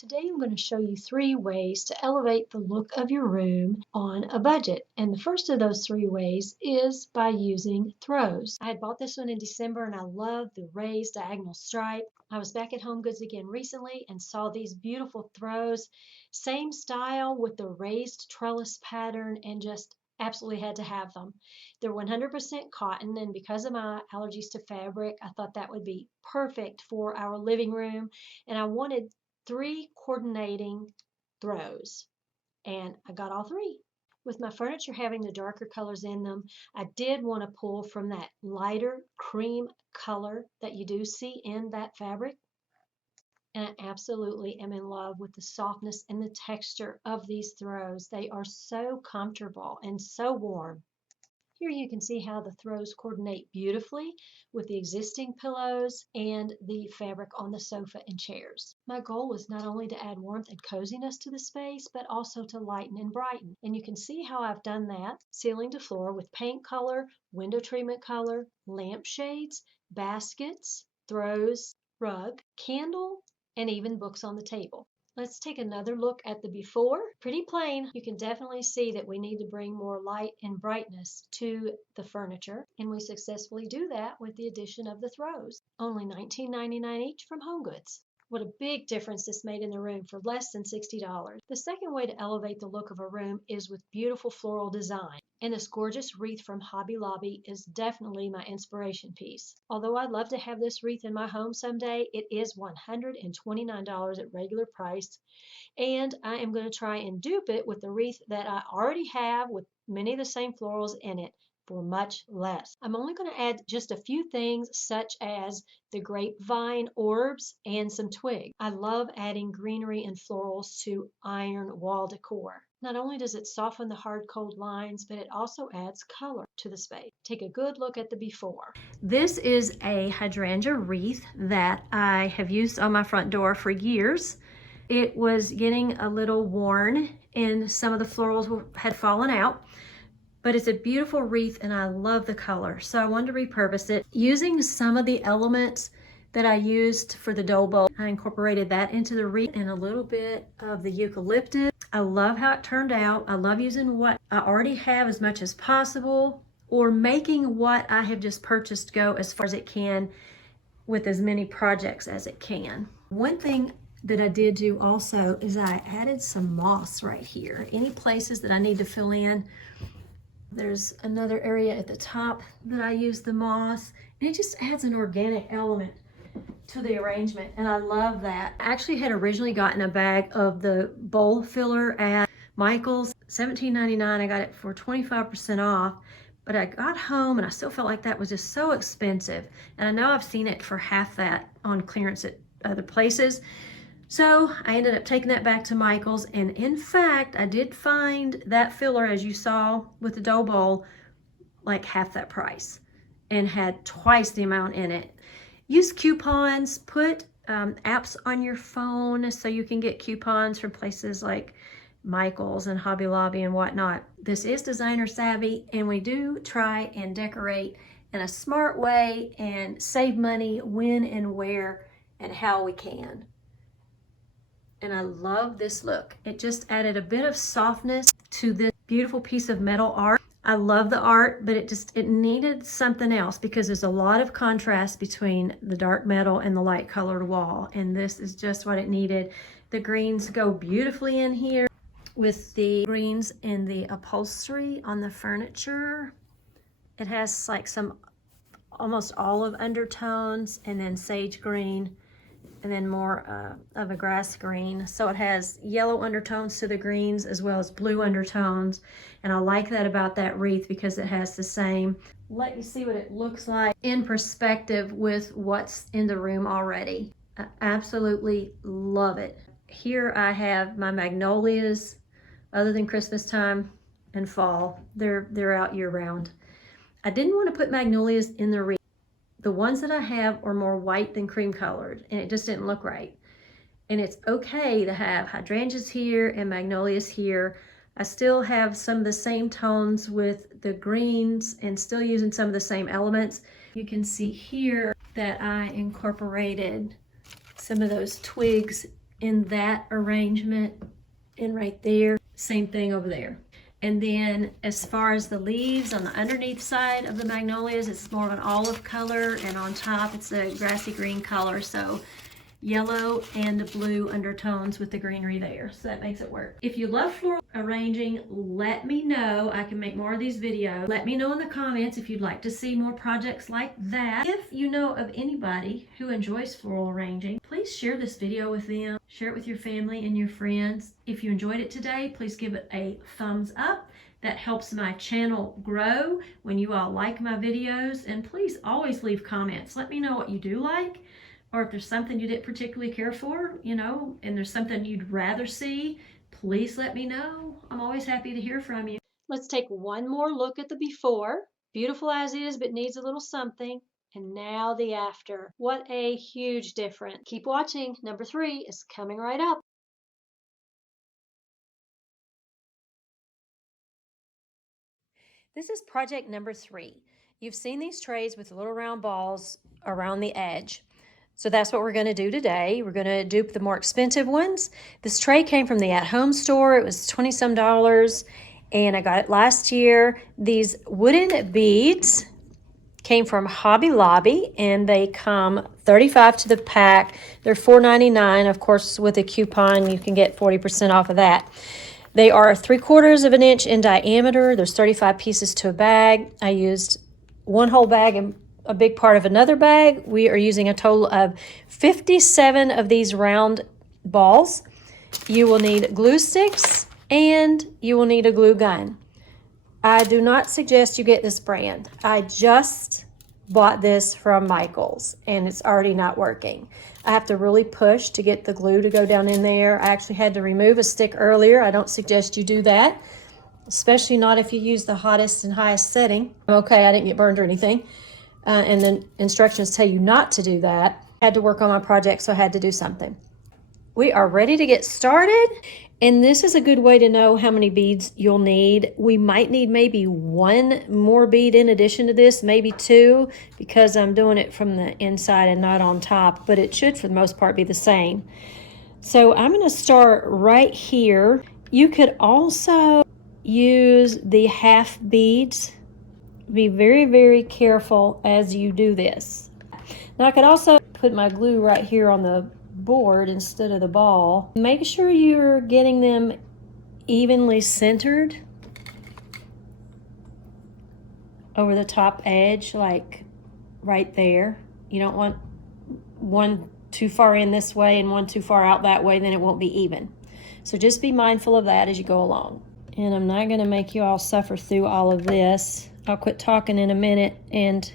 Today I'm going to show you 3 ways to elevate the look of your room on a budget. And the first of those 3 ways is by using throws. I had bought this one in December and I love the raised diagonal stripe. I was back at Home Goods again recently and saw these beautiful throws. Same style with the raised trellis pattern and just absolutely had to have them. They're 100% cotton, and because of my allergies to fabric, I thought that would be perfect for our living room. And I wanted 3 coordinating throws, and I got all 3. With my furniture having the darker colors in them, I did want to pull from that lighter cream color that you do see in that fabric. And I absolutely am in love with the softness and the texture of these throws. They are so comfortable and so warm. Here you can see how the throws coordinate beautifully with the existing pillows and the fabric on the sofa and chairs. My goal was not only to add warmth and coziness to the space, but also to lighten and brighten. And you can see how I've done that ceiling to floor with paint color, window treatment color, lampshades, baskets, throws, rug, candle, and even books on the table. Let's take another look at the before. Pretty plain. You can definitely see that we need to bring more light and brightness to the furniture, and we successfully do that with the addition of the throws. Only $19.99 each from Home Goods. What a big difference this made in the room for less than $60. The second way to elevate the look of a room is with beautiful floral design. And this gorgeous wreath from Hobby Lobby is definitely my inspiration piece. Although I'd love to have this wreath in my home someday, it is $129 at regular price. And I am going to try and dupe it with the wreath that I already have with many of the same florals in it for much less. I'm only going to add just a few things such as the grapevine orbs and some twigs. I love adding greenery and florals to iron wall decor. Not only does it soften the hard cold lines, but it also adds color to the space. Take a good look at the before. This is a hydrangea wreath that I have used on my front door for years. It was getting a little worn and some of the florals had fallen out. But it's a beautiful wreath and I love the color. So I wanted to repurpose it. Using some of the elements that I used for the dough bowl, I incorporated that into the wreath and a little bit of the eucalyptus. I love how it turned out. I love using what I already have as much as possible, or making what I have just purchased go as far as it can with as many projects as it can. One thing that I did do also is I added some moss right here. Any places that I need to fill in. There's another area at the top that I use the moss, and it just adds an organic element to the arrangement, and I love that. I actually had originally gotten a bag of the bowl filler at Michael's, $17.99. I got it for 25% off, but I got home and I still felt like that was just so expensive, and I know I've seen it for half that on clearance at other places. So I ended up taking that back to Michael's, and in fact, I did find that filler, as you saw with the dough bowl, like half that price and had twice the amount in it. Use coupons, put apps on your phone so you can get coupons from places like Michael's and Hobby Lobby and whatnot. This is designer savvy, and we do try and decorate in a smart way and save money when and where and how we can. And I love this look. It just added a bit of softness to this beautiful piece of metal art. I love the art, but it needed something else because there's a lot of contrast between the dark metal and the light colored wall. And this is just what it needed. The greens go beautifully in here with the greens in the upholstery on the furniture. It has like some almost olive undertones and then sage green, and then more of a grass green. So it has yellow undertones to the greens as well as blue undertones. And I like that about that wreath because it has the same. Let you see what it looks like in perspective with what's in the room already. I absolutely love it. Here I have my magnolias, other than Christmas time and fall. They're out year round. I didn't want to put magnolias in the wreath. The ones that I have are more white than cream colored, and it just didn't look right. And it's okay to have hydrangeas here and magnolias here. I still have some of the same tones with the greens and still using some of the same elements. You can see here that I incorporated some of those twigs in that arrangement, and right there, same thing over there. And then as far as the leaves on the underneath side of the magnolias, it's more of an olive color, and on top it's a grassy green color. So yellow and blue undertones with the greenery there. So that makes it work. If you love floral arranging, let me know. I can make more of these videos. Let me know in the comments if you'd like to see more projects like that. If you know of anybody who enjoys floral arranging, please share this video with them. Share it with your family and your friends. If you enjoyed it today, please give it a thumbs up. That helps my channel grow when you all like my videos. And please always leave comments. Let me know what you do like, or if there's something you didn't particularly care for, you know, and there's something you'd rather see, please let me know. I'm always happy to hear from you. Let's take one more look at the before. Beautiful as is, but needs a little something. And now the after. What a huge difference. Keep watching. Number 3 is coming right up. This is project number 3. You've seen these trays with little round balls around the edge. So that's what we're going to do today. We're going to dupe the more expensive ones. This tray came from the at-home store. It was $20-some, and I got it last year. These wooden beads came from Hobby Lobby, and they come 35 to the pack. They're $4.99. Of course, with a coupon, you can get 40% off of that. They are 3/4 of an inch in diameter. There's 35 pieces to a bag. I used one whole bag and a big part of another bag. We are using a total of 57 of these round balls. You will need glue sticks and you will need a glue gun. I do not suggest you get this brand. I just bought this from Michael's and it's already not working. I have to really push to get the glue to go down in there. I actually had to remove a stick earlier. I don't suggest you do that, especially not if you use the hottest and highest setting. Okay, I didn't get burned or anything. And then instructions tell you not to do that. I had to work on my project, so I had to do something. We are ready to get started. And this is a good way to know how many beads you'll need. We might need maybe one more bead in addition to this, maybe 2, because I'm doing it from the inside and not on top, but it should for the most part be the same. So I'm going to start right here. You could also use the half beads. Be very, very careful as you do this. Now I could also put my glue right here on the board instead of the ball. Make sure you're getting them evenly centered over the top edge, like right there. You don't want one too far in this way and one too far out that way, then it won't be even. So just be mindful of that as you go along. And I'm not going to make you all suffer through all of this. I'll quit talking in a minute and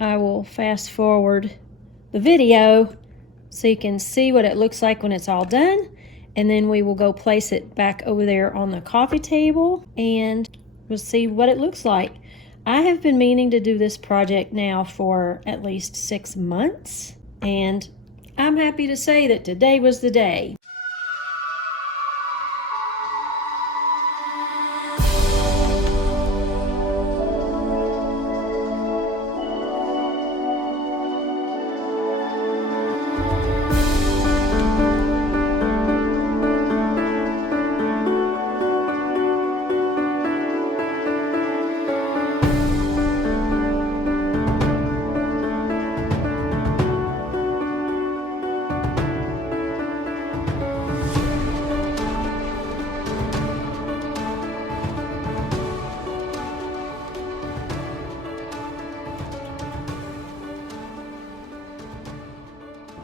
I will fast forward the video so you can see what it looks like when it's all done. And then we will go place it back over there on the coffee table and we'll see what it looks like. I have been meaning to do this project now for at least 6 months. And I'm happy to say that today was the day.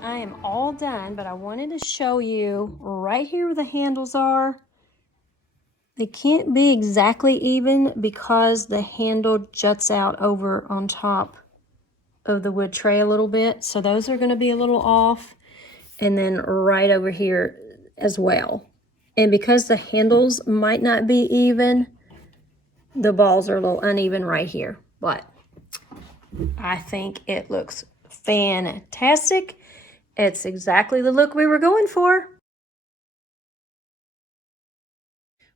I am all done, but I wanted to show you right here where the handles are. They can't be exactly even because the handle juts out over on top of the wood tray a little bit. So those are going to be a little off. And then right over here as well. And because the handles might not be even, the balls are a little uneven right here. But I think it looks fantastic. It's exactly the look we were going for.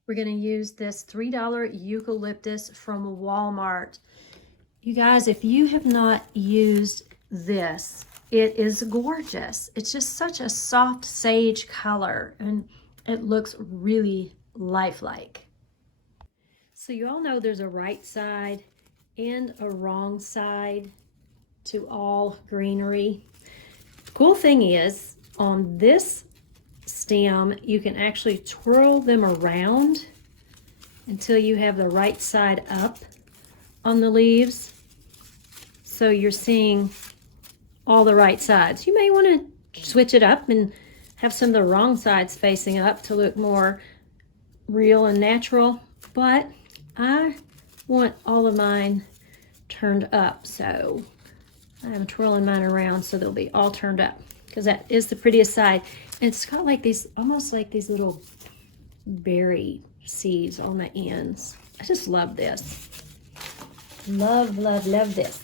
We're going to use this $3 eucalyptus from Walmart. You guys, if you have not used this, it is gorgeous. It's just such a soft sage color, and it looks really lifelike. So you all know there's a right side and a wrong side to all greenery. Cool thing is, on this stem, you can actually twirl them around until you have the right side up on the leaves. So you're seeing all the right sides. You may want to switch it up and have some of the wrong sides facing up to look more real and natural, but I want all of mine turned up, so I'm twirling mine around so they'll be all turned up, because that is the prettiest side. And it's got like these, almost like these little berry seeds on the ends. I just love this. Love, love, love this.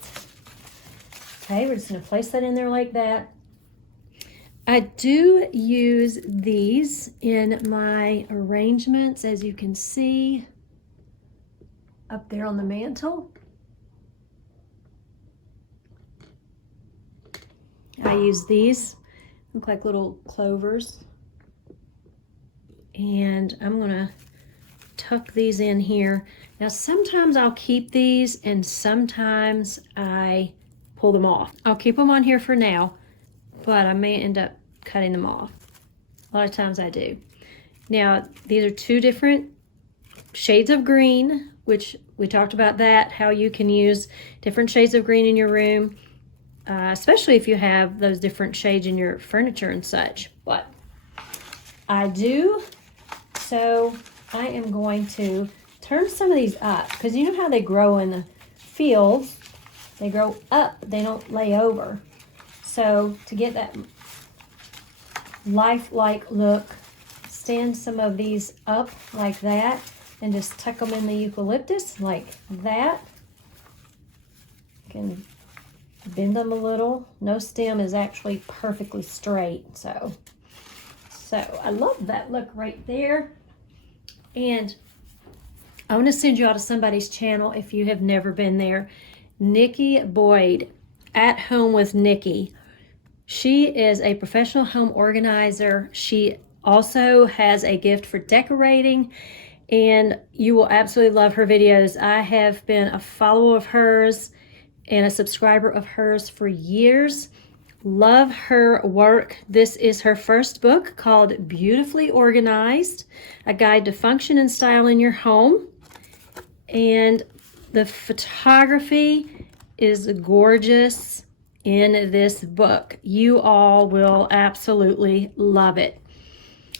Okay, we're just gonna place that in there like that. I do use these in my arrangements, as you can see up there on the mantle. I use these, look like little clovers. And I'm gonna tuck these in here. Now sometimes I'll keep these and sometimes I pull them off. I'll keep them on here for now, but I may end up cutting them off. A lot of times I do. Now these are two different shades of green, which we talked about that, how you can use different shades of green in your room, especially if you have those different shades in your furniture and such. But I do, so I am going to turn some of these up, because you know how they grow in the fields, they grow up, they don't lay over. So to get that lifelike look, stand some of these up like that and just tuck them in the eucalyptus like that. You can bend them a little. No stem is actually perfectly straight, so I love that look right there. And I want to send you all to somebody's channel if you have never been there. Nikki Boyd, At Home with Nikki. She is a professional home organizer. She also has a gift for decorating, and you will absolutely love her videos. I have been a follower of hers and a subscriber of hers for years. Love her work. This is her first book called Beautifully Organized, A Guide to Function and Style in Your Home. And the photography is gorgeous in this book. You all will absolutely love it.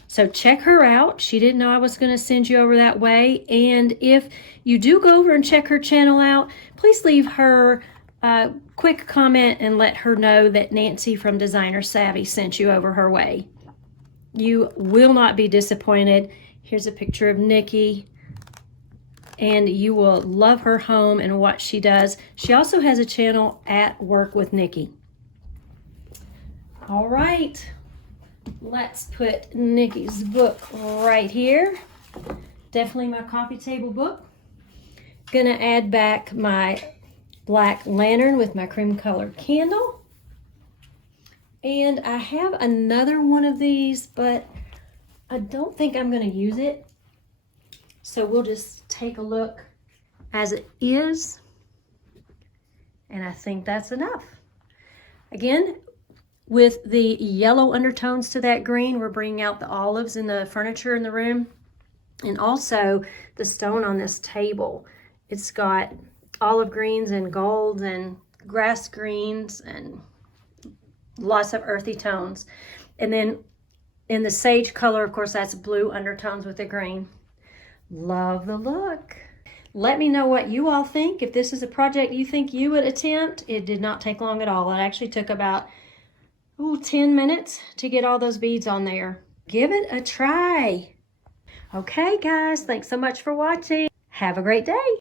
So check her out. She didn't know I was going to send you over that way. And if you do go over and check her channel out, please leave her a quick comment and let her know that Nancy from Designer Savvy sent you over her way. You will not be disappointed. Here's a picture of Nikki, and you will love her home and what she does. She also has a channel, At Work with Nikki. All right, let's put Nikki's book right here. Definitely my coffee table book. Gonna add back my black lantern with my cream colored candle. And I have another one of these, but I don't think I'm gonna use it. So we'll just take a look as it is. And I think that's enough. Again, with the yellow undertones to that green, we're bringing out the olives in the furniture in the room. And also the stone on this table. It's got olive greens and golds and grass greens and lots of earthy tones. And then in the sage color, of course, that's blue undertones with the green. Love the look. Let me know what you all think. If this is a project you think you would attempt, it did not take long at all. It actually took about 10 minutes to get all those beads on there. Give it a try. Okay, guys, thanks so much for watching. Have a great day.